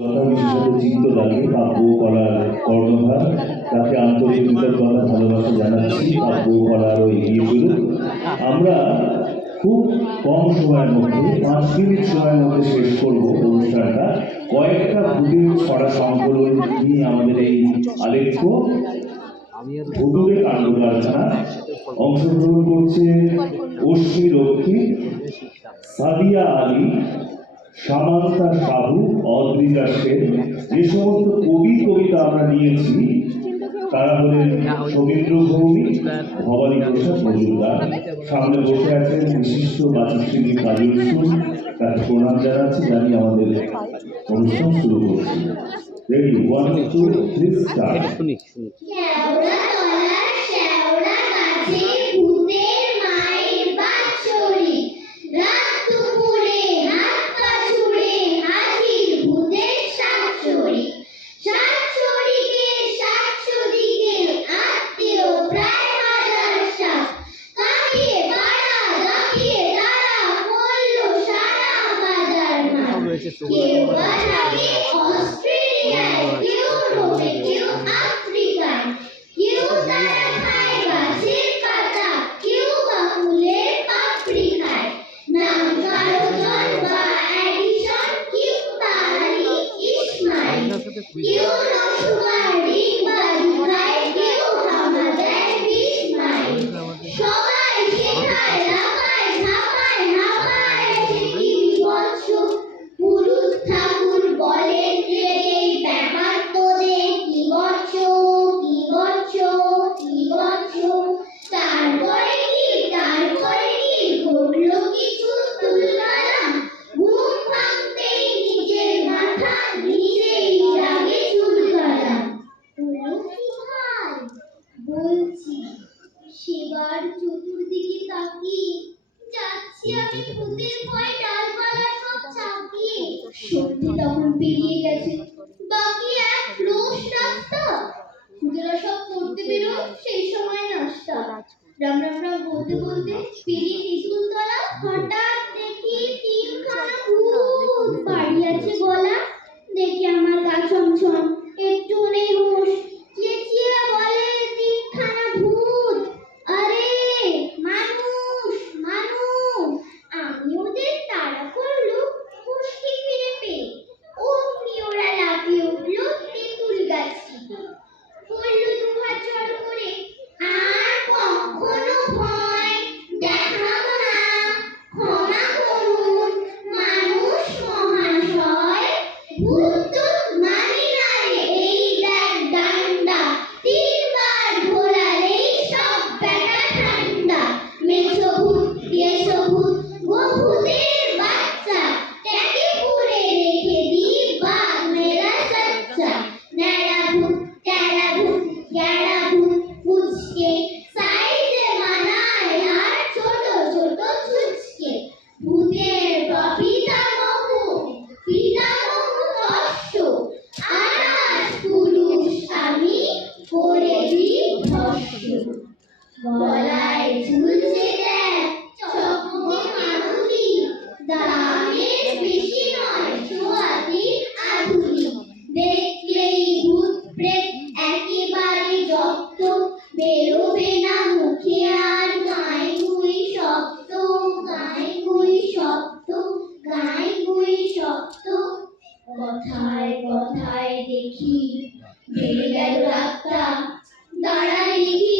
বিশেষত চিত্ত লাগে কাব্য কলার কর্ণধার, তাকে আন্তরিক কৃতজ্ঞতা ভালোবাসা জানাচ্ছি। কাব্য কলারও এগিয়ে চলুক। আমরা খুব কম সময়ের মধ্যে 5 মিনিট সময়ের মধ্যে শেষ করবো অনুষ্ঠানটা। কয়েকটা ভুতুর ছড়া সংকলন নিয়ে আমাদের এই আলেখ্য ভুতুরে কাণ্ড কারখানা অংশগ্রহণ করছে অশ্মি রক্ষী, সাদিয়া আলী, সামান্তা সাহু, অদ্রিজা সেন। যে সমস্ত কবি কবিতা আমরা নিয়েছি তারা হলেন সৌমিত্র ভৌমিক, ভবানী প্রসাদ মজুমদার। সামনে বসে আছেন বিশিষ্ট বাচিকশিল্পী কাজল সুর, তাকে প্রণাম জানাচ্ছি, জানি আমাদের অনুষ্ঠান শুরু করছি। Ready, 1 2 3 start. কেউ বানাবে অস্ট্রেলিয়ায়, কেউ রোমে, কেউ আফ্রিকায়, কেউ তারা খায় গাছের পাতা, কেউ বা ফুলের পাপড়ি খায়। নাম কারো জন বা এডিশন, কেউ তারাই ইসমাইল, কেউ নকশার রিং বা দুখায়, কেউ হামা দেয় বিসমাইল। সবাই শেখায় লাফায় ঝাঁপায় হাঁপায় সে কি বিভৎস। পুরুষ ঠাকুর বলেন রে এই ব্যাপার তোদের কি করছো, কি করছো, কি করছো। তারপরে কি ঘটলো কিছু তুলকালাম। ঘুম ভাঙতেই নিজের মাথা নিজেই রাগে চুলকালাম। হলো কি ভাই বলছি, সেবার চতুর্দিকে তাকিয়ে যাচ্ছি আমি ভূতের ভয় ডালপালা সব চাপিয়ে। সত্যি তখন পেরিয়ে গেছে বাকি এক ক্লোজ রাস্তা। ভূতেরা সব করতে বেরোয় সেই সময় নাস্তা। রাম রাম রাম বলতে বলতে পেরিয়ে নিচুলতলা, হঠাৎ দেখি 3খানা ভূত। বাড়ি আছে গলা, দেখে আমার গা ছমছম, একটু নেই হুঁশ। চেঁচিয়ে বলে 3খানা ভূত, আরে মানুষ মানুষ। আমি ওদের তাড়া করলো মুষ্টি ফিরে পেয়ে, অমনি ওরা লাফিয়ে উঠলো তেঁতুল গাছ থেকে। বলল দুহাত জড়ো করে, আর কখনো ভয় দেখাবো না, ক্ষমা করুন মানুষ মহাশয়। ভূত টুত মানি না রে, এই দেখ ডান্ডা, 3বার ঘোরালেই সব ব্যাটা ঠান্ডা। মেছো ভূত এসো ভূত গো ভূতের বাচ্চা, ট্যাকে পুরে রেখে দি বাঘ মেরা সচ্চা। ন্যাড়া ভূত ট্যাড়া ভূত গ্যাড়া ভূত ফুচকে, সাইজে মানায় আর ছোট ছোট ছুচকে। ভূতের পিতামহ দস্যু, আর পুরুষ আমি করে দি ভস্য। গলায় ঝুলছে দেখ চকমকে মাদুলি, দামের বেশি নয় 3.25 আধুলি। দেখলেই ভূত প্রেত একেবারে জব্দ, বেরোবে না মুখে আর গাঁই গুঁই শব্দ, গাঁই গুঁই শব্দ, গাঁই গুঁই শব্দ। কথায় কথায় দেখি বেড়ে গেল রাতটা, দাঁড়ালে কি